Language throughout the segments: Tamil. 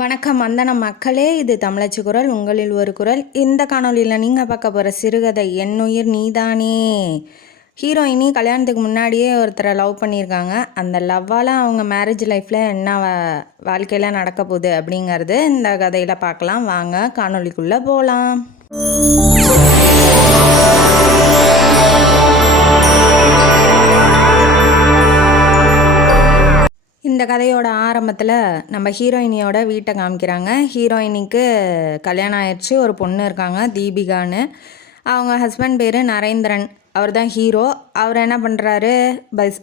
வணக்கம் வந்தனம் மக்களே, இது தமிழச்சி குரல், உங்களில் ஒரு குரல். இந்த காணொலியில் நீங்கள் பார்க்க போகிற சிறுகதை என்னுயிர் நீதானே. ஹீரோயினி கல்யாணத்துக்கு முன்னாடியே ஒருத்தரை லவ் பண்ணியிருக்காங்க. அந்த லவ்வால் அவங்க மேரேஜ் லைஃப்பில் என்ன வாழ்க்கையில் நடக்க போகுது அப்படிங்கிறது இந்த கதையில் பார்க்கலாம். வாங்க காணொலிக்குள்ளே போகலாம். இந்த கதையோட ஆரம்பத்தில் நம்ம ஹீரோயினியோட வீட்டை காமிக்கிறாங்க. ஹீரோயினிக்கு கல்யாணம் ஆயிடுச்சு, ஒரு பொண்ணு இருக்காங்க தீபிகான்னு. அவங்க ஹஸ்பண்ட் பேர் நரேந்திரன், அவர் தான் ஹீரோ. அவர் என்ன பண்ணுறாரு,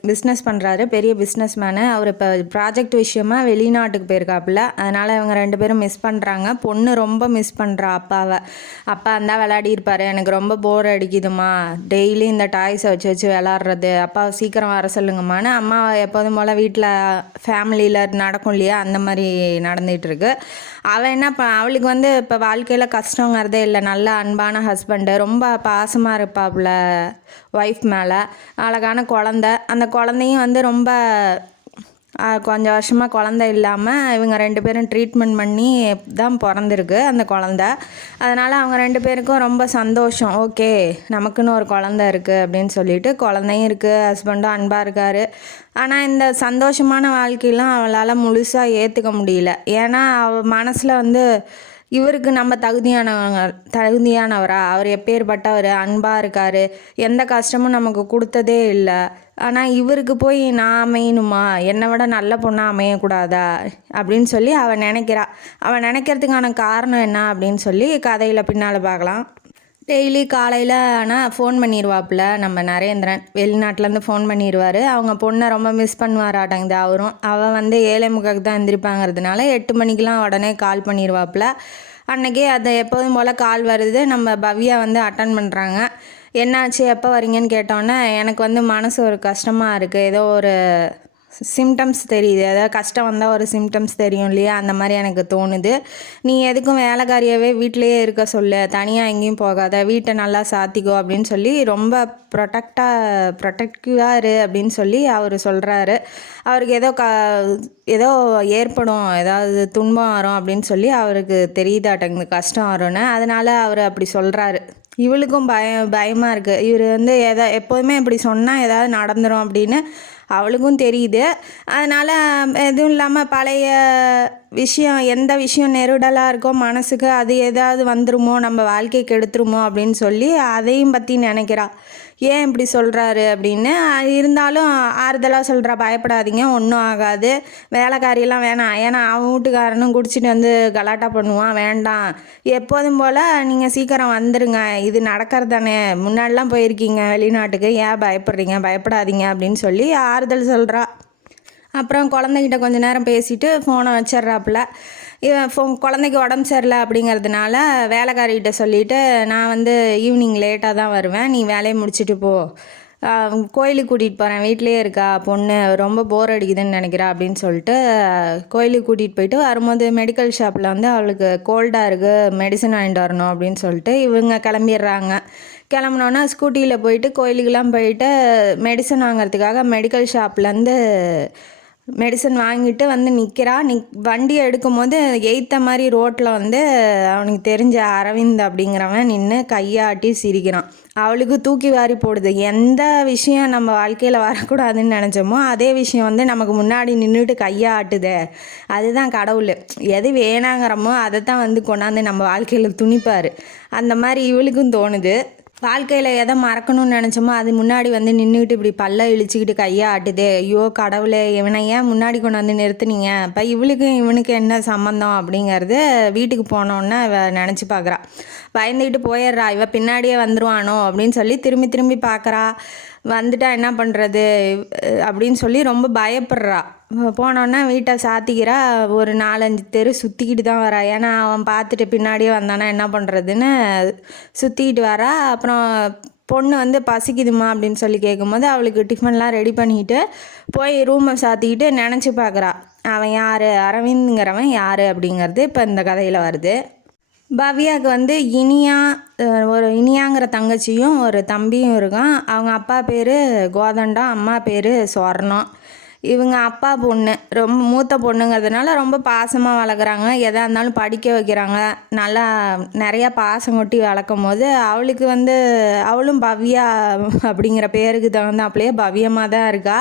பிஸ்னஸ் பண்ணுறாரு, பெரிய பிஸ்னஸ் மேனு. அவர் இப்போ ப்ராஜெக்ட் விஷயமா வெளிநாட்டுக்கு போயிருக்காப்புல. அதனால் இவங்க ரெண்டு பேரும் மிஸ் பண்ணுறாங்க. பொண்ணு ரொம்ப மிஸ் பண்ணுறா அப்பாவை. அப்பா இருந்தால் விளையாடி இருப்பார், எனக்கு ரொம்ப போர் அடிக்குதுமா, டெய்லி இந்த டாய்ஸை வச்சு வச்சு விளாட்றது, அப்பா சீக்கிரம் வர சொல்லுங்கம்மான்னு அம்மா எப்போதும் போல் வீட்டில் ஃபேமிலியில் நடக்கும் இல்லையா, அந்த மாதிரி நடந்துகிட்ருக்கு. அவள் என்ன அவளுக்கு இப்போ வாழ்க்கையில் கஷ்டங்கிறதே இல்லை. நல்ல அன்பான ஹஸ்பண்டு, ரொம்ப பாசமாக இருப்பாப்புல ஒய்ஃப் மேலே. அழகான குழந்த, அந்த குழந்தையும் ரொம்ப கொஞ்சம் வருஷமாக குழந்த இல்லாமல் இவங்க ரெண்டு பேரும் ட்ரீட்மெண்ட் பண்ணி தான் பிறந்திருக்கு அந்த குழந்த. அதனால் அவங்க ரெண்டு பேருக்கும் ரொம்ப சந்தோஷம். ஓகே, நமக்குன்னு ஒரு குழந்த இருக்குது அப்படின்னு சொல்லிட்டு, குழந்தையும் இருக்குது, ஹஸ்பண்டும் அன்பாக இருக்கார். ஆனால் இந்த சந்தோஷமான வாழ்க்கையெல்லாம் அவளால் முழுசாக ஏற்றுக்க முடியல. ஏன்னா அவள் மனசில் இவருக்கு நம்ம தகுதியானவரா, அவர் எப்பேற்பட்டவர், அன்பாக இருக்கார், எந்த கஷ்டமும் நமக்கு கொடுத்ததே இல்லை. ஆனால் இவருக்கு போய் நான் அமையணுமா, என்னை விட நல்ல பொண்ணாக அமையக்கூடாதா அப்படின்னு சொல்லி அவள் நினைக்கிறா. அவள் நினைக்கிறதுக்கான காரணம் என்ன அப்படின்னு சொல்லி கதையில் பின்னால் பார்க்கலாம். டெய்லி காலையில் ஆனால் ஃபோன் பண்ணிடுவாப்புல நம்ம நரேந்திரன், வெளிநாட்டிலேருந்து ஃபோன் பண்ணிடுவார். அவங்க பொண்ணை ரொம்ப மிஸ் பண்ணுவாராட்டங்குது அவரும். அவள் 7:45 தான் எந்திரிப்பாங்கிறதுனால 8 மணிக்கெலாம் உடனே கால் பண்ணிடுவாப்புல. அன்றைக்கி அது எப்போதும் போல் கால் வருது. நம்ம பவ்யா அட்டன் பண்ணுறாங்க. என்னாச்சு, எப்போ வரீங்கன்னு கேட்டோன்னே, எனக்கு மனசு ஒரு கஷ்டமாக இருக்குது, ஏதோ ஒரு சிம்டம்ஸ் தெரியுது, அதாவது கஷ்டம் வந்தால் ஒரு சிம்டம்ஸ் தெரியும் இல்லையா, அந்த மாதிரி எனக்கு தோணுது. நீ எதுக்கும் வேலைக்காரியாகவே வீட்டிலையே இருக்க சொல்லு, தனியாக எங்கேயும் போகாத, வீட்டை நல்லா சாத்திக்கோ அப்படின்னு சொல்லி ரொம்ப ப்ரொடெக்டிவாக இரு அப்படின்னு சொல்லி அவர் சொல்கிறாரு. அவருக்கு ஏதோ ஏற்படும், ஏதாவது துன்பம் வரும் அப்படின்னு சொல்லி அவருக்கு தெரியுதாட்டங்குது, கஷ்டம் வரும்னு. அதனால் அவர் அப்படி சொல்கிறாரு. இவளுக்கும் பயமாக இருக்குது. இவர் எப்போதுமே இப்படி சொன்னால் ஏதாவது நடந்துடும் அப்படின்னு அவளுக்கும் தெரியுது. அதனால் எதுவும் இல்லாமல் பழைய விஷயம், எந்த விஷயம் நெருடலாக இருக்கோ மனசுக்கு, அது ஏதாவது வந்துருமோ, நம்ம வாழ்க்கைக்கு எடுத்துருமோ அப்படின்னு சொல்லி அதையும் பற்றி நினைக்கிறா. ஏன் இப்படி சொல்கிறாரு அப்படின்னு. இருந்தாலும் ஆறுதலாக சொல்கிறா, பயப்படாதீங்க, ஒன்றும் ஆகாது, வேலைக்காரியெல்லாம் வேணாம், ஏன்னா அவன் வீட்டுக்காரனும் குடிச்சிட்டு கலாட்டா பண்ணுவான், வேண்டாம், எப்போதும் போல் நீங்கள் சீக்கிரம் வந்துடுங்க, இது நடக்கிறது தானே, முன்னாடிலாம் போயிருக்கீங்க வெளிநாட்டுக்கு, ஏன் பயப்படாதீங்க அப்படின்னு சொல்லி ஆறுதல் சொல்கிறா. அப்புறம் குழந்தைகிட்ட கொஞ்சம் நேரம் பேசிவிட்டு ஃபோனை வச்சிட்றாப்புல. குழந்தைக்கு உடம்பு சரியில்லை அப்படிங்கிறதுனால வேலைக்காரிகிட்ட சொல்லிவிட்டு, நான் ஈவினிங் லேட்டாக தான் வருவேன், நீ வேலையை முடிச்சுட்டு போ, கோயிலுக்கு கூட்டிகிட்டு போகிறேன், வீட்டிலையே இருக்கா பொண்ணு, ரொம்ப போர் அடிக்குதுன்னு நினைக்கிறா அப்படின்னு சொல்லிட்டு கோயிலுக்கு கூட்டிகிட்டு போயிட்டு வரும்போது மெடிக்கல் ஷாப்பில் அவளுக்கு கோல்டாக இருக்குது, மெடிசன் வாங்கிட்டு வரணும் அப்படின்னு சொல்லிட்டு இவங்க கிளம்பிடுறாங்க. கிளம்புனோன்னா ஸ்கூட்டியில் போயிட்டு கோயிலுக்கெலாம் போயிட்டு மெடிசன் வாங்கிறதுக்காக மெடிக்கல் ஷாப்லேருந்து மெடிசன் வாங்கிட்டு நிற்கிறா. வண்டியை எடுக்கும் போது எய்த்த மாதிரி ரோட்டில் அவனுக்கு தெரிஞ்ச அரவிந்த் அப்படிங்கிறவன் நின்று கையாட்டி சிரிக்கிறான். அவளுக்கு தூக்கி வாரி போடுது. எந்த விஷயம் நம்ம வாழ்க்கையில் வரக்கூடாதுன்னு நினச்சோமோ அதே விஷயம் நமக்கு முன்னாடி நின்றுட்டு கையாட்டுதே, அதுதான் கடவுள். எது வேணாங்கிறமோ அதை தான் கொண்டாந்து நம்ம வாழ்க்கையில் துணிப்பார். அந்த மாதிரி இவளுக்கும் தோணுது. வாழ்க்கையில் எதை மறக்கணும்னு நினச்சோமோ அது முன்னாடி நின்றுக்கிட்டு இப்படி பல்ல இழிச்சிக்கிட்டு கையை ஆட்டுதே, ஐயோ கடவுளே, இவனை ஏன் முன்னாடி கொண்டு நிறுத்துனீங்க, இப்போ இவனுக்கு என்ன சம்மந்தம் அப்படிங்கிறது வீட்டுக்கு போனோன்னே நினச்சி பார்க்குறா. பயந்துக்கிட்டு போயிடுறா, இவ பின்னாடியே வந்துடுவானோ அப்படின்னு சொல்லி திரும்பி திரும்பி பார்க்குறா. வந்துட்டா என்ன பண்ணுறது அப்படின்னு சொல்லி ரொம்ப பயப்படுறா. போனோன்னா வீட்டை சாத்திக்கிறா. ஒரு 4-5 தெரு சுற்றிக்கிட்டு தான் வரா. ஏன்னா அவன் பார்த்துட்டு பின்னாடியே வந்தானா என்ன பண்ணுறதுன்னு சுற்றிக்கிட்டு வரா. அப்புறம் பொண்ணு பசிக்குதுமா அப்படின்னு சொல்லி கேட்கும்போது அவளுக்கு டிஃபன்லாம் ரெடி பண்ணிக்கிட்டு போய் ரூமை சாத்திக்கிட்டு நினச்சி பார்க்குறா, அவன் யார், அரவிந்துங்கிறவன் யார் அப்படிங்கிறது இப்போ இந்த கதையில் வருது. பவ்யாவுக்கு இனியாங்கிற தங்கச்சியும் ஒரு தம்பியும் இருக்கான். அவங்க அப்பா பேர் கோதண்டம், அம்மா பேர் சொர்ணம். இவங்க அப்பா பொண்ணு ரொம்ப மூத்த பொண்ணுங்கிறதுனால ரொம்ப பாசமாக வளர்க்குறாங்க. எதாக இருந்தாலும் படிக்க வைக்கிறாங்க. நல்லா நிறையா பாசம் கொட்டி வளர்க்கும் போது அவளுக்கு வந்து அவளும் பவ்யா அப்படிங்கிற பேருக்கு தகுந்தாப்புலையே பவ்யமாக தான் இருக்கா.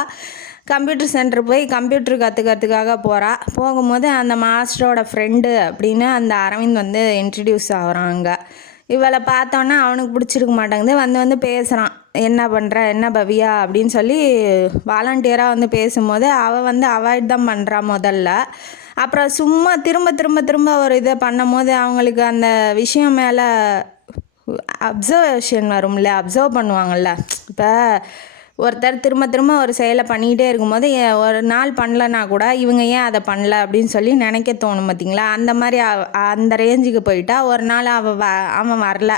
கம்ப்யூட்டர் சென்டர் போய் கம்ப்யூட்டர் கற்றுக்கிறதுக்காக போகிறா. போகும்போது அந்த மாஸ்டரோட ஃப்ரெண்டு அப்படின்னு அந்த அரவிந்த் வந்து இன்ட்ரடியூஸ் ஆகுறாங்க. இவளை பார்த்தோன்னா அவனுக்கு பிடிச்சிருக்க மாட்டேங்குது. வந்து பேசுகிறான், என்ன பண்ணுற என்ன பவியா அப்படின்னு சொல்லி வாலண்டியராக வந்து பேசும்போது அவள் வந்து அவாய்ட் தான் பண்ணுறா முதல்ல. அப்புறம் சும்மா திரும்ப திரும்ப திரும்ப ஒரு இதை பண்ணும் போது அவங்களுக்கு அந்த விஷயம் மேலே அப்சர்வேஷன் வரும்ல, அப்சர்வ் பண்ணுவாங்கள்ல. இப்போ ஒருத்தர் திரும்ப திரும்ப ஒரு செயலை பண்ணிக்கிட்டே இருக்கும்போது ஒரு நாள் பண்ணலன்னா கூட இவங்க ஏன் அதை பண்ணல அப்படின்னு சொல்லி நினைக்க தோணும் பார்த்திங்களா. அந்த மாதிரி அந்த ரேஞ்சுக்கு போயிட்டா. ஒரு நாள் அவன் வரல,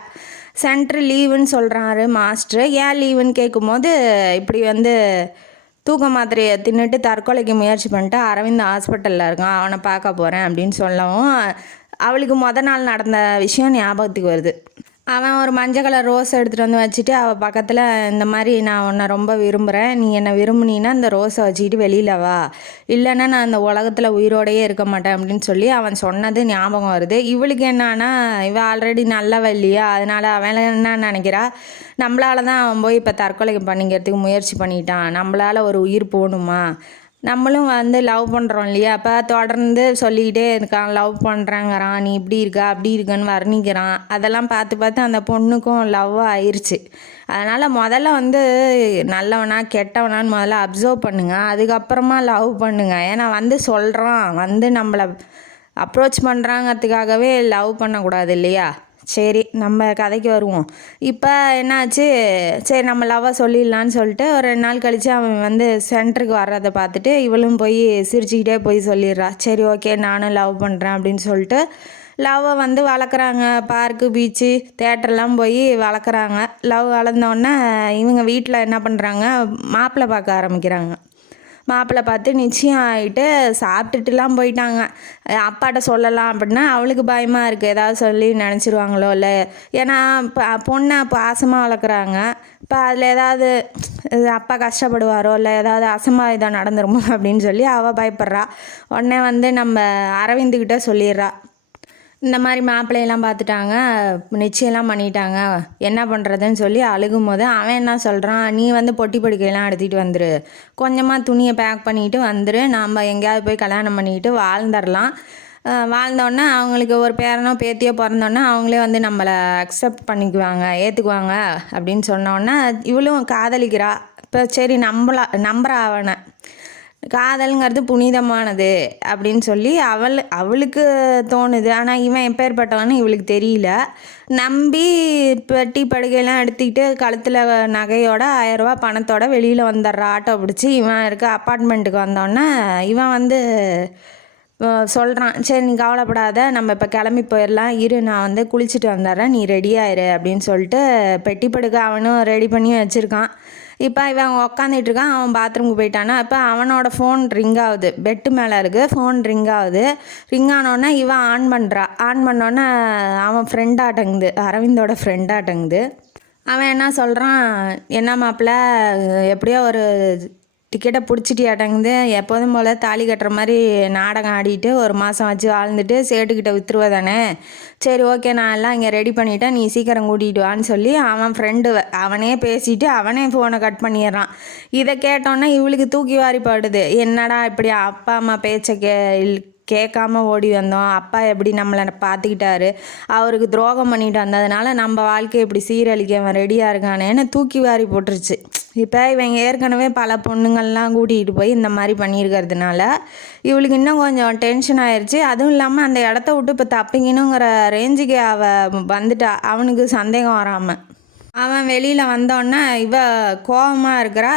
சென்ட்ரு லீவுன்னு சொல்கிறாரு மாஸ்டரு. ஏன் லீவுன்னு கேட்கும்போது இப்படி வந்து தூக்க மாத்திரையை தின்னுட்டு தற்கொலைக்கு முயற்சி பண்ணிட்டு அரவிந்த் ஹாஸ்பிட்டலில் இருக்கான், அவனை பார்க்க போகிறேன் அப்படின்னு சொல்லவும் அவளுக்கு நாள் நடந்த விஷயம் ஞாபகத்துக்கு வருது. அவன் ஒரு மஞ்சள் கலர் ரோஸ் எடுத்துகிட்டு வந்து வச்சுட்டு அவள் பக்கத்தில் இந்த மாதிரி நான் உன்னை ரொம்ப விரும்புகிறேன், நீ என்னை விரும்புனீன்னா இந்த ரோஸை வச்சுக்கிட்டு வெளியில் வா, இல்லைன்னா நான் இந்த உலகத்தில் உயிரோடையே இருக்க மாட்டேன் அப்படின்னு சொல்லி அவன் சொன்னது ஞாபகம் வருது. இவளுக்கு என்னன்னா இவள் ஆல்ரெடி நல்லவ இல்லையா, அதனால் அவன் என்ன நினைக்கிறா, நம்மளால தான் அவன் போய் இப்போ தற்கொலை பண்ணிக்கிறதுக்கு முயற்சி பண்ணிட்டான், நம்மளால் ஒரு உயிர் போகணுமா, நம்மளும் வந்து லவ் பண்ணுறோம் இல்லையா, அப்போ தொடர்ந்து சொல்லிக்கிட்டே இருக்கான், லவ் பண்ணுறாங்கிறான், நீ இப்படி இருக்கா அப்படி இருக்கன்னு வர்ணிக்கிறான். அதெல்லாம் பார்த்து பார்த்து அந்த பொண்ணுக்கும் லவ் ஆயிடுச்சு. அதனால் முதல்ல வந்து நல்லவனா கெட்டவனான்னு முதல்ல அப்சர்வ் பண்ணுங்கள், அதுக்கப்புறமா லவ் பண்ணுங்கள். ஏன்னா வந்து சொல்கிறான், வந்து நம்மளை அப்ரோச் பண்ணுறாங்கிறதுக்காகவே லவ் பண்ணக்கூடாது இல்லையா. சரி, நம்ம கதைக்கு வருவோம். இப்போ என்னாச்சு, சரி நம்ம லவ்வை சொல்லிடலான்னு சொல்லிட்டு ஒரு 2 நாள் கழித்து அவன் வந்து சென்டருக்கு வர்றதை பார்த்துட்டு இவளும் போய் சிரிச்சுக்கிட்டே போய் சொல்லிடுறா, சரி ஓகே நானும் லவ் பண்ணுறேன் அப்படின்னு சொல்லிட்டு லவ்வை வந்து வளர்க்குறாங்க. பார்க்கு பீச்சு தேட்டர்லாம் போய் வளர்க்குறாங்க. லவ் வளர்ந்தோடனே இவங்க வீட்டில் என்ன பண்ணுறாங்க, மாப்பிள்ளை பார்க்க ஆரம்பிக்கிறாங்க. மாப்பிள்ளை பார்த்து நிச்சயம் ஆகிட்டு சாப்பிட்டுட்டுலாம் போயிட்டாங்க. அப்பாட்ட சொல்லலாம் அப்படின்னா அவளுக்கு பயமாக இருக்குது, ஏதாவது சொல்லி நினச்சிருவாங்களோ இல்லை, ஏன்னா பொண்ணை பாசமாக வளர்க்குறாங்க. இப்போ அதில் ஏதாவது அப்பா கஷ்டப்படுவாரோ இல்லை ஏதாவது அசம்பாவிதம் நடந்துருமோ அப்படின்னு சொல்லி அவள் பயப்படுறா. உடனே வந்து நம்ம அரவிந்துக்கிட்ட சொல்லிடுறா, இந்த மாதிரி மாப்பிள்ளையெல்லாம் பார்த்துட்டாங்க, நிச்சயம்லாம் பண்ணிட்டாங்க, என்ன பண்ணுறதுன்னு சொல்லி அழுகும் போது அவன் என்ன சொல்கிறான், நீ வந்து பொட்டி படுக்கையெல்லாம் எடுத்துகிட்டு வந்துரு, கொஞ்சமாக துணியை பேக் பண்ணிட்டு வந்துரு, நாம் எங்கேயாவது போய் கல்யாணம் பண்ணிக்கிட்டு வாழ்ந்துடலாம். வாழ்ந்தோடனே அவங்களுக்கு ஒரு பேரனோ பேத்தியோ பிறந்தோடனே அவங்களே வந்து நம்மளை அக்செப்ட் பண்ணிக்குவாங்க, ஏற்றுக்குவாங்க அப்படின்னு சொன்னோடனே இவளும் காதலிக்கிறா. இப்போ சரி நம்புறா அவனை, காதல்ங்கிறது புனிதமானது அப்படின்னு சொல்லி அவளுக்கு தோணுது. ஆனால் இவன் எப்பேற்பட்டவன்னு இவளுக்கு தெரியல. நம்பி பெட்டி படுகையெல்லாம் எடுத்துக்கிட்டு கழுத்தில் நகையோட 1000 ரூபா பணத்தோட வெளியில் வந்துடுறா. ஆட்டோ பிடிச்சி இவன் இருக்க அப்பார்ட்மெண்ட்டுக்கு வந்தோடனே இவன் வந்து சொல்கிறான், சரி நீ கவலைப்படாத, நம்ம இப்போ கிளம்பி போயிடலாம், இரு நான் வந்து குளிச்சுட்டு வந்துடுறேன், நீ ரெடியாயிரு அப்படின்னு சொல்லிட்டு பெட்டி படுக்கை அவனும் ரெடி பண்ணி வச்சுருக்கான். இப்போ இவன் உக்காந்துட்டு இருக்கான், அவன் பாத்ரூமுக்கு போயிட்டானா. இப்போ அவனோட ஃபோன் ரிங் ஆகுது, பெட்டு மேலே இருக்குது, ஃபோன் ரிங் ஆகுது. ரிங் ஆனோடனே இவன் ஆன் பண்ணுறா. ஆன் பண்ணோன்னே அவன் ஃப்ரெண்டாட்டங்குது, அரவிந்தோட ஃப்ரெண்டாட்டங்குது. அவன் என்ன சொல்கிறான், என்ன மாப்பிள்ள எப்படியோ ஒரு டிக்கெட்டை பிடிச்சிட்டியாட்டங்குது, எப்போதும் போல் தாலி கட்டுற மாதிரி நாடகம் ஆடிட்டு 1 மாதம் வச்சு வாழ்ந்துட்டு சேட்டுக்கிட்ட விற்றுருவதானே, சரி ஓகே நான் எல்லாம் இங்கே ரெடி பண்ணிவிட்டேன், நீ சீக்கிரம் கூட்டிகிட்டு வான்னு சொல்லி அவன் ஃப்ரெண்டு அவனே பேசிட்டு அவனே ஃபோனை கட் பண்ணிடுறான். இதை கேட்டோன்னே இவளுக்கு தூக்கி வாரி படுது, என்னடா இப்படி அப்பா அம்மா பேச்சை கேட்காம ஓடி வந்தோம், அப்பா எப்படி நம்மளை பார்த்துக்கிட்டாரு, அவருக்கு துரோகம் பண்ணிட்டு வந்ததுனால நம்ம வாழ்க்கையை இப்படி சீரழிக்க அவன் ரெடியாக இருக்கானேன்னு தூக்கி வாரி போட்டுருச்சு. இப்போ இவங்க ஏற்கனவே பல பொண்ணுங்கள்லாம் கூட்டிகிட்டு போய் இந்த மாதிரி பண்ணியிருக்கிறதுனால இவளுக்கு இன்னும் கொஞ்சம் டென்ஷன் ஆயிடுச்சு. அதுவும் இல்லாமல் அந்த இடத்த விட்டு இப்போ தப்பிக்கணுங்கிற ரேஞ்சுக்கு அவள் வந்துட்டா. அவனுக்கு சந்தேகம் வராமல் அவன் வெளியில் வந்தோடனே இவ கோபமாக இருக்கிறா.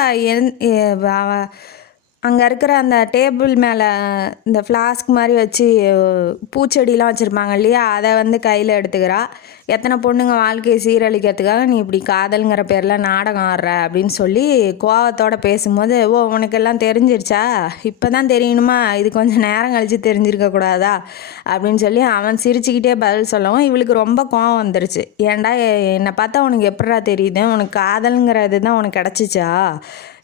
அங்கே இருக்கிற அந்த டேபிள் மேலே இந்த ஃப்ளாஸ்க் மாதிரி வச்சு பூச்செடிலாம் வச்சுருப்பாங்க இல்லையா, அதை வந்து கையில் எடுத்துக்கிறா. எத்தனை பொண்ணுங்க வாழ்க்கையை சீரழிக்கிறதுக்காக நீ இப்படி காதலுங்கிற பேரில் நாடகம் ஆடுற அப்படின்னு சொல்லி கோவத்தோடு பேசும்போது, ஓ உனக்கெல்லாம் தெரிஞ்சிருச்சா, இப்போ தான் தெரியணுமா, இது கொஞ்சம் நேரம் கழித்து தெரிஞ்சிருக்க கூடாதா அப்படின்னு சொல்லி அவன் சிரிச்சுக்கிட்டே பதில் சொல்லவும் இவளுக்கு ரொம்ப கோவம் வந்துருச்சு. ஏன்டா என்னை பார்த்தா உனக்கு எப்படா தெரியுது, உனக்கு காதலுங்கிறது தான் உனக்கு கிடச்சிச்சா,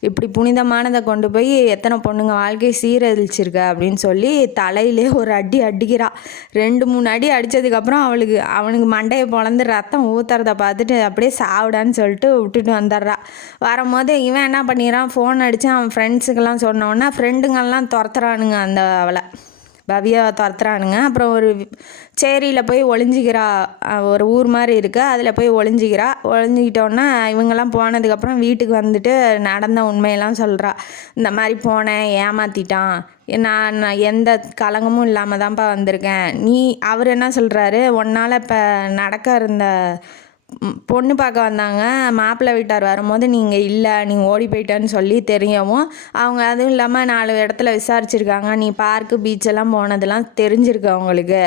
இப்படி புனிதமானதை கொண்டு போய் எத்தனை பொண்ணுங்க வாழ்க்கையை சீரழிச்சிருக்க அப்படின்னு சொல்லி தலையிலே ஒரு அடி அடிக்கிறா. 2-3 அடி அடித்ததுக்கப்புறம் அவனுக்கு மண்டையை பொழந்து ரத்தம் ஊற்றுறத பார்த்துட்டு அப்படியே சாவிடான்னு சொல்லிட்டு விட்டுட்டு வந்துடுறா. வரும்போது இவன் என்ன பண்ணிடுறான், ஃபோன் அடித்து அவன் ஃப்ரெண்ட்ஸுக்கெல்லாம் சொன்னோன்னா ஃப்ரெண்டுங்கள்லாம் துரத்துறானுங்க அவளை பவ்யாவை துரத்துறானுங்க. அப்புறம் ஒரு சேரியில் போய் ஒளிஞ்சிக்கிறா, ஒரு ஊர் மாதிரி இருக்குது, அதில் போய் ஒளிஞ்சிக்கிட்டோன்னா இவங்கெல்லாம் போனதுக்கப்புறம் வீட்டுக்கு வந்துட்டு நடந்த உண்மையெல்லாம் சொல்கிறா. இந்த மாதிரி போனேன், ஏமாற்றிட்டான், நான் எந்த கலங்கமும் இல்லாமல் தான்ப்பா வந்திருக்கேன். அவர் என்ன சொல்கிறாரு, உன்னால் இப்போ நடக்க இருந்த பொண்ணு பார்க்க வந்தாங்க, மாப்பிள்ளை வீட்டார் வரும்போது நீங்கள் இல்லை, நீங்கள் ஓடி போயிட்டேன்னு சொல்லி தெரியவும் அவங்க அதுவும் இல்லாமல் 4 இடத்துல விசாரிச்சுருக்காங்க, நீ பார்க்கு பீச்செல்லாம் போனதெல்லாம் தெரிஞ்சிருக்கு அவங்களுக்கு.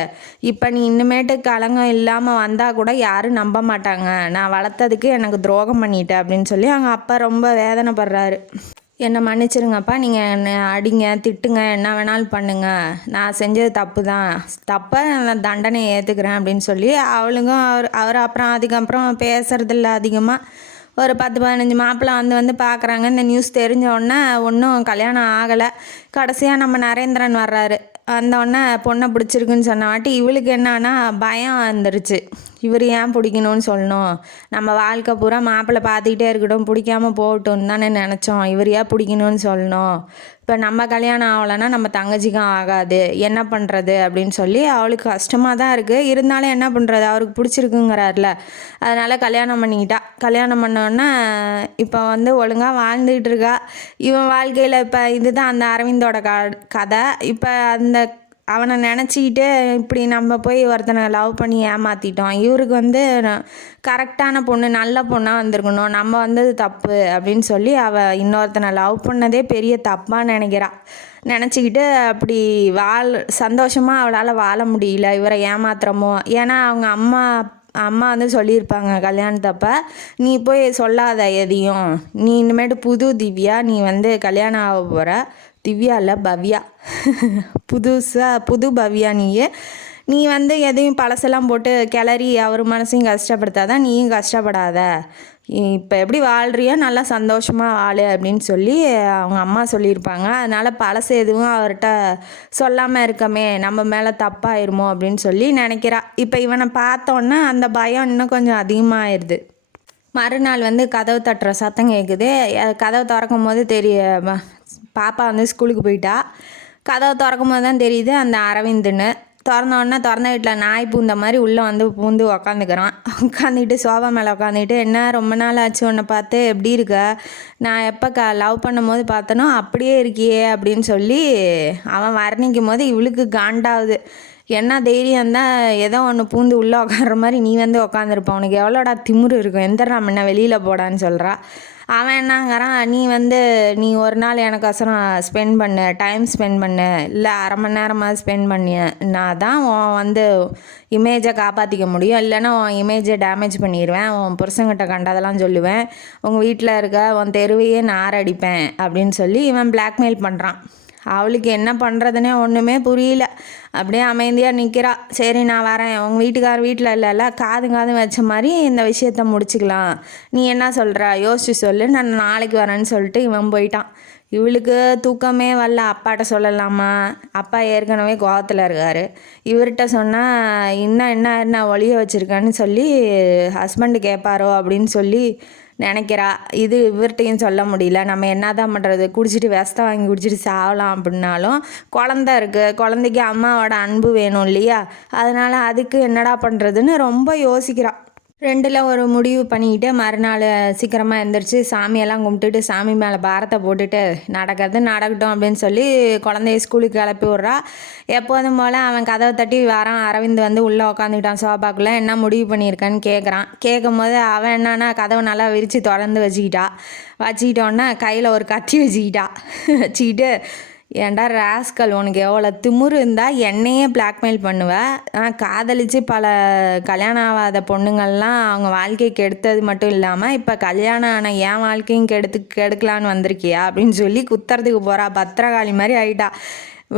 இப்போ நீ இன்னுமேட்டு கலங்கம் இல்லாமல் வந்தால் கூட யாரும் நம்ப மாட்டாங்க, நான் வளர்த்ததுக்கு எனக்கு துரோகம் பண்ணிட்டேன் அப்படின்னு சொல்லி அவங்க அப்பா ரொம்ப வேதனைப்படுறாரு. என்னை மன்னிச்சிருங்கப்பா, நீங்கள் என்னை அடிங்க திட்டுங்க என்ன வேணாலும் பண்ணுங்கள், நான் செஞ்சது தப்பை நான் தண்டனை ஏற்றுக்கிறேன் அப்படின்னு சொல்லி அவளுக்கும் அவர் அப்புறம் அதுக்கப்புறம் பேசுறதில்ல அதிகமாக. ஒரு 10-15 மாப்பிள்ளை வந்து பார்க்குறாங்க. இந்த நியூஸ் தெரிஞ்ச உடனே ஒன்றும் கல்யாணம் ஆகலை. கடைசியாக நம்ம நரேந்திரன் வர்றாரு. வந்தோடனே பொண்ணை பிடிச்சிருக்குன்னு சொன்னவாட்டி இவளுக்கு என்னன்னா பயம் வந்துருச்சு. இவர் ஏன் பிடிக்கணும்னு சொல்லணும், நம்ம வாழ்க்கை பூரா மாப்பிள்ளை பார்த்துக்கிட்டே இருக்கட்டும், பிடிக்காமல் போகட்டும் தானே நினச்சோம், இவர் ஏன் பிடிக்கணும்னு சொல்லணும், இப்போ நம்ம கல்யாணம் ஆகலைன்னா நம்ம தங்கச்சிக்கும் ஆகாது, என்ன பண்ணுறது அப்படின்னு சொல்லி அவளுக்கு கஷ்டமாக தான் இருக்குது. இருந்தாலும் என்ன பண்ணுறது, அவருக்கு பிடிச்சிருக்குங்கிறார்ல, அதனால் கல்யாணம் பண்ணிக்கிட்டா. கல்யாணம் பண்ணோன்னா இப்போ ஒழுங்காக வாழ்ந்துக்கிட்டு இருக்கா. இவன் வாழ்க்கையில் இப்போ இதுதான் அந்த அரவிந்தோட கதை. இப்போ அவனை நினச்சிக்கிட்டு இப்படி நம்ம போய் ஒருத்தனை லவ் பண்ணி ஏமாற்றிட்டோம், இவருக்கு கரெக்டான பொண்ணு நல்ல பொண்ணாக வந்திருக்கணும், நம்ம வந்தது தப்பு அப்படின்னு சொல்லி அவள் இன்னொருத்தனை லவ் பண்ணதே பெரிய தப்பாக நினச்சிக்கிட்டு அப்படி சந்தோஷமாக அவளால் வாழ முடியல, இவரை ஏமாத்துறமோ. ஏன்னா அவங்க அம்மா சொல்லியிருப்பாங்க கல்யாணத்தப்போ, நீ போய் சொல்லாத எதையும், நீ இனிமேட்டு புது திவ்யா, நீ கல்யாணம் ஆக போகிற, திவ்யா இல்லை பவ்யா, புது பவ்யா, நீ எதையும் பழசெல்லாம் போட்டு கிளறி அவர் மனசையும் கஷ்டப்படுத்தாதான், நீயும் கஷ்டப்படாத, இப்போ எப்படி வாழ்றியோ நல்லா சந்தோஷமாக வாழு அப்படின்னு சொல்லி அவங்க அம்மா சொல்லியிருப்பாங்க. அதனால் பழசு எதுவும் அவர்கிட்ட சொல்லாமல் இருக்கமே, நம்ம மேலே தப்பாயிருமோ அப்படின்னு சொல்லி நினைக்கிறா. இப்போ இவனை பார்த்தோன்னா அந்த பயம் இன்னும் கொஞ்சம் அதிகமாகிடுது. மறுநாள் கதவு தட்டுற சத்தம் கேட்குது. கதவை திறக்கும் போது பாப்பா ஸ்கூலுக்கு போயிட்டா. கதவை திறக்கும் போது தான் தெரியுது அந்த அரவிந்துன்னு. திறந்த வீட்டில் நாய் பூந்த மாதிரி உள்ளே பூந்து உக்காந்துக்கிறான். உட்காந்துக்கிட்டு சோஃபா மேலே உட்காந்துக்கிட்டு, என்ன ரொம்ப நாள் ஆச்சு உன்னை பார்த்து, எப்படி இருக்க, நான் எப்போ லவ் பண்ணும் போது பார்த்தனோ அப்படியே இருக்கியே அப்படின்னு சொல்லி அவன் வர்ணிக்கும் போது இவளுக்கு காண்டாகுது. என்ன தைரியம் தான் ஏதோ ஒன்று பூந்து உள்ளே உட்கார்ற மாதிரி நீ உட்காந்துருப்பான், உனக்கு எவ்வளோடா திமிரு இருக்கும், எந்திரா முன்ன வெளியில் போடான்னு சொல்கிறா. அவன் என்னங்கிறான், நீ ஒரு நாள் எனக்கோசரம் டைம் ஸ்பெண்ட் பண்ணு, இல்லை அரை மணி நேரமாக ஸ்பெண்ட் நான் தான் உன் இமேஜை காப்பாற்றிக்க முடியும், இல்லைன்னா உன் இமேஜை டேமேஜ் பண்ணிடுவேன், உன் புருஷங்கிட்ட கண்டதெல்லாம் சொல்லுவேன், உங்கள் வீட்டில் இருக்க உன் தெருவையே நாரடிப்பேன் அப்படின்னு சொல்லி இவன் பிளாக்மெயில் பண்ணுறான். அவளுக்கு என்ன பண்ணுறதுனே ஒன்றுமே புரியல. அப்படியே அமைதியாக நிற்கிறா. சரி நான் வரேன், உங்கள் வீட்டுக்கார் வீட்டில் இல்லைல்ல, காது வச்ச மாதிரி இந்த விஷயத்த முடிச்சுக்கலாம், நீ என்ன சொல்கிற யோசிச்சு சொல்லு, நான் நாளைக்கு வரேன்னு சொல்லிட்டு இவன் போயிட்டான். இவளுக்கு தூக்கமே வரல. அப்பாட்ட சொல்லலாமா, அப்பா ஏற்கனவே கோவத்தில் இருக்கார், இவர்கிட்ட சொன்னால் என்ன ஒளிய வச்சுருக்கேன்னு சொல்லி ஹஸ்பண்டு கேட்பாரோ அப்படின்னு சொல்லி நினைக்கிறா. இது இவர்கிட்டையும் சொல்ல முடியல, நம்ம என்ன தான் பண்ணுறது, குடிச்சிட்டு விஷத்தை வாங்கி குடிச்சிட்டு சாகலாம் அப்படின்னாலும் குழந்த இருக்குது, குழந்தைக்கு அம்மாவோட அன்பு வேணும் இல்லையா, அதனால் அதுக்கு என்னடா பண்ணுறதுன்னு ரொம்ப யோசிக்கிறா. 2ல் ஒரு முடிவு பண்ணிக்கிட்டு மறுநாள் சீக்கிரமாக எழுந்திரிச்சு சாமியெல்லாம் கும்பிட்டுட்டு சாமி மேலே பாரத்தை போட்டுட்டு நடக்கிறது நடக்கட்டும் அப்படின்னு சொல்லி குழந்தைய ஸ்கூலுக்கு கிளப்பி விட்றா. எப்போதும் போல் அவன் கதவை தட்டி வரான். அரவிந்த் உள்ளே உட்காந்துக்கிட்டான் சோபாக்குள்ளே. என்ன முடிவு பண்ணியிருக்கான்னு கேட்கும் போது அவன் என்னன்னா கதவை நல்லா விரித்து திறந்து வச்சுக்கிட்டோன்னா கையில் ஒரு கத்தி வச்சுக்கிட்டா. வச்சுக்கிட்டு ஏன்டா ராஸ்கல், உனக்கு எவ்வளோ திமிரு இருந்தால் என்னையே பிளாக்மெயில் பண்ணுவேன். காதலித்து பல கல்யாணம் ஆகாத பொண்ணுங்கள்லாம் அவங்க வாழ்க்கையை கெடுத்தது மட்டும் இல்லாமல் இப்போ கல்யாணம் ஆன என் வாழ்க்கையும் கெடுக்கலான்னு வந்திருக்கியா அப்படின்னு சொல்லி குத்துறதுக்கு போகிறா. பத்திரகாளி மாதிரி ஆயிட்டா.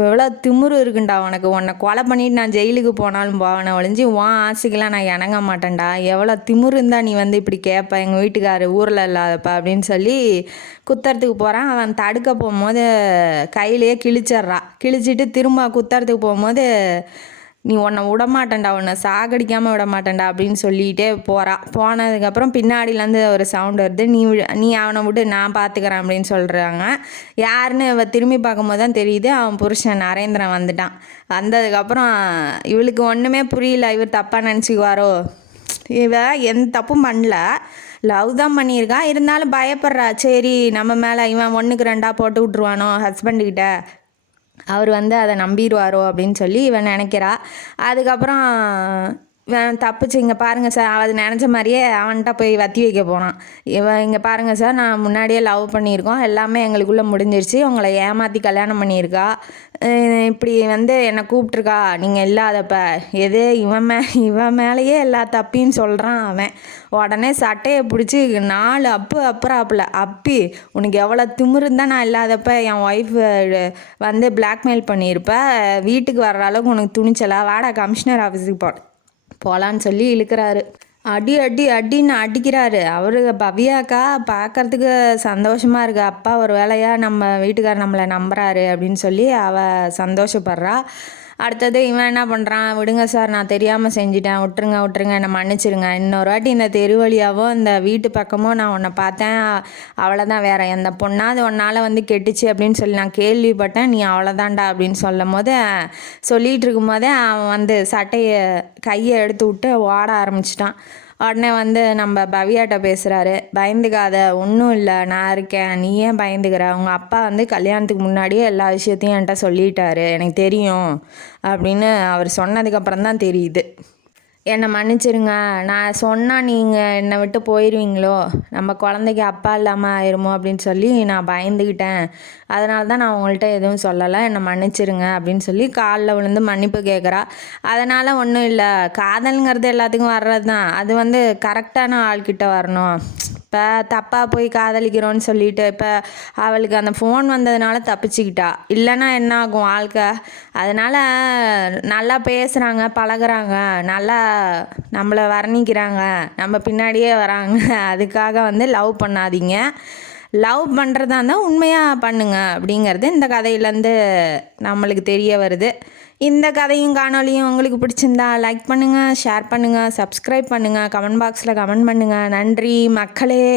எவ்வளோ திமிரு இருக்குண்டா உனக்கு. உன்னை கொலை பண்ணிட்டு நான் ஜெயிலுக்கு போனாலும் போவேனே ஒழிஞ்சு உன் ஆசைக்கெல்லாம் நான் இணங்க மாட்டேன்டா. எவ்வளோ திமிரு இருந்தா நீ வந்து இப்படி கேட்ப எங்கள் வீட்டுக்காரர் ஊரில் இல்லாதப்ப அப்படின்னு சொல்லி குத்துறதுக்கு போகிறான். அவன் தடுக்க போகும்போது கையிலேயே கிழிச்சிட்டு திரும்ப குத்துறதுக்கு போகும்போது நீ உன்னை விடமாட்டேன்டா, உன்னை சாகடிக்காமல் விட மாட்டேன்டா அப்படின்னு சொல்லிகிட்டே போனதுக்கப்புறம் பின்னாடியிலேருந்து ஒரு சவுண்ட் வருது. நீ அவனை விட்டு நான் பார்த்துக்கிறேன் அப்படின்னு சொல்கிறாங்க. யாருன்னு இவ திரும்பி பார்க்கும்போது தான் தெரியுது அவன் புருஷன் நரேந்திரன் வந்துட்டான். வந்ததுக்கப்புறம் இவளுக்கு ஒன்றுமே புரியல. இவர் தப்பாக நினச்சிக்குவாரோ. இவ எந்த தப்பும் பண்ணல, லவ் தான் பண்ணியிருக்கா. இருந்தாலும் பயப்படுறா. சரி நம்ம மேலே இவன் 1க்கு 2 போட்டு விட்ருவானோ ஹஸ்பண்டுக்கிட்ட, அவர் வந்து அதை நம்பிடுவாரோ அப்படின்னு சொல்லி இவன் நினைக்கிறா. அதுக்கப்புறம் இவன் தப்பிச்சு இங்கே பாருங்கள் சார், அது நினச்ச மாதிரியே அவன்கிட்ட போய் வத்தி வைக்க போனான். இவன் இங்கே பாருங்கள் சார், நான் முன்னாடியே லவ் பண்ணியிருக்கோம், எல்லாமே எங்களுக்குள்ளே முடிஞ்சிருச்சு, உங்களை ஏமாற்றி கல்யாணம் பண்ணியிருக்கா, இப்படி வந்து என்னை கூப்பிட்ருக்கா நீங்கள் இல்லாதப்ப. இவன் மேலேயே எல்லா தப்பின்னு சொல்கிறான் அவன். உடனே சட்டையை பிடிச்சி 4 அப்புறாப்புல அப்பி, உனக்கு எவ்வளோ திமிருந்தான் நான் இல்லாதப்ப என் ஒய்ஃப் வந்து பிளாக்மெயில் பண்ணியிருப்ப, வீட்டுக்கு வர்ற அளவுக்கு உனக்கு துணிச்சலா, வாடா கமிஷனர் ஆஃபீஸுக்கு போகலான்னு சொல்லி இழுக்கிறாரு. அடின்னு அடிக்கிறாரு. அவரு பவ்யாக்கா பார்க்கறதுக்கு சந்தோஷமாக இருக்கு. அப்பா ஒரு வேலையாக நம்ம வீட்டுக்காரர் நம்மளை நம்புறாரு அப்படின்னு சொல்லி அவள் சந்தோஷப்படுறா. அடுத்தது இவன் என்ன பண்ணுறான், விடுங்க சார் நான் தெரியாமல் செஞ்சிட்டேன், விட்டுருங்க என்னை மன்னிச்சிருங்க, இன்னொரு வாட்டி இந்த தெரு வழியாவோ இந்த வீட்டு பக்கமோ நான் உன்னை பார்த்தேன், அவ்வளோதான், வேறு எந்த பொண்ணாவது உன்னால் வந்து கெட்டுச்சு அப்படின்னு சொல்லி நான் கேள்விப்பட்டேன், நீ அவ்வளோதான்டா அப்படின்னு சொல்லும் போது சொல்லிகிட்டு இருக்கும்போதே அவன் வந்து கையை எடுத்து விட்டு ஓட ஆரம்பிச்சிட்டான். உடனே வந்து நம்ம பவ்யாட்ட பேசுகிறாரு. பயந்துக்காத, ஒன்றும் இல்லை, நான் இருக்கேன், நீ ஏன் பயந்துக்கிற, உங்கள் அப்பா வந்து கல்யாணத்துக்கு முன்னாடியே எல்லா விஷயத்தையும் என்கிட்ட சொல்லிட்டாரு, எனக்கு தெரியும் அப்படின்னு அவர் சொன்னதுக்கப்புறம் தான் தெரியுது. என்னை மன்னிச்சிருங்க, நான் சொன்னால் நீங்கள் என்னை விட்டு போயிடுவீங்களோ, நம்ம குழந்தைக்கு அப்பா இல்லாமல் ஆயிருமோ அப்படின்னு சொல்லி நான் பயந்துக்கிட்டேன், அதனால தான் நான் உங்கள்கிட்ட எதுவும் சொல்லலை, என்னை மன்னிச்சிருங்க அப்படின்னு சொல்லி காலில் விழுந்து மன்னிப்பு கேட்குறா. அதனால் ஒன்றும் இல்லை, காதலுங்கிறது எல்லாத்துக்கும் வர்றது தான், அது வந்து கரெக்டான ஆள்கிட்ட வரணும். இப்போ தப்பாக போய் காதலிக்கிறோன்னு சொல்லிட்டு இப்போ அவளுக்கு அந்த ஃபோன் வந்ததுனால தப்பிச்சுக்கிட்டா, இல்லைன்னா என்ன ஆகும் வாழ்க்கை. அதனால் நல்லா பேசுகிறாங்க, பழகுறாங்க, நல்லா நம்மளை வர்ணிக்கிறாங்க, நம்ம பின்னாடியே வராங்க, அதுக்காக வந்து லவ் பண்ணாதீங்க. லவ் பண்ணுறதா இருந்தால் உண்மையாக பண்ணுங்க அப்படிங்கிறது இந்த கதையிலேருந்து நம்மளுக்கு தெரிய வருது. இந்த கதையும் காணொலியும் உங்களுக்கு பிடிச்சிருந்தா லைக் பண்ணுங்கள், ஷேர் பண்ணுங்கள், சப்ஸ்கிரைப் பண்ணுங்கள், கமெண்ட் பாக்ஸில் கமெண்ட் பண்ணுங்கள். நன்றி மக்களே.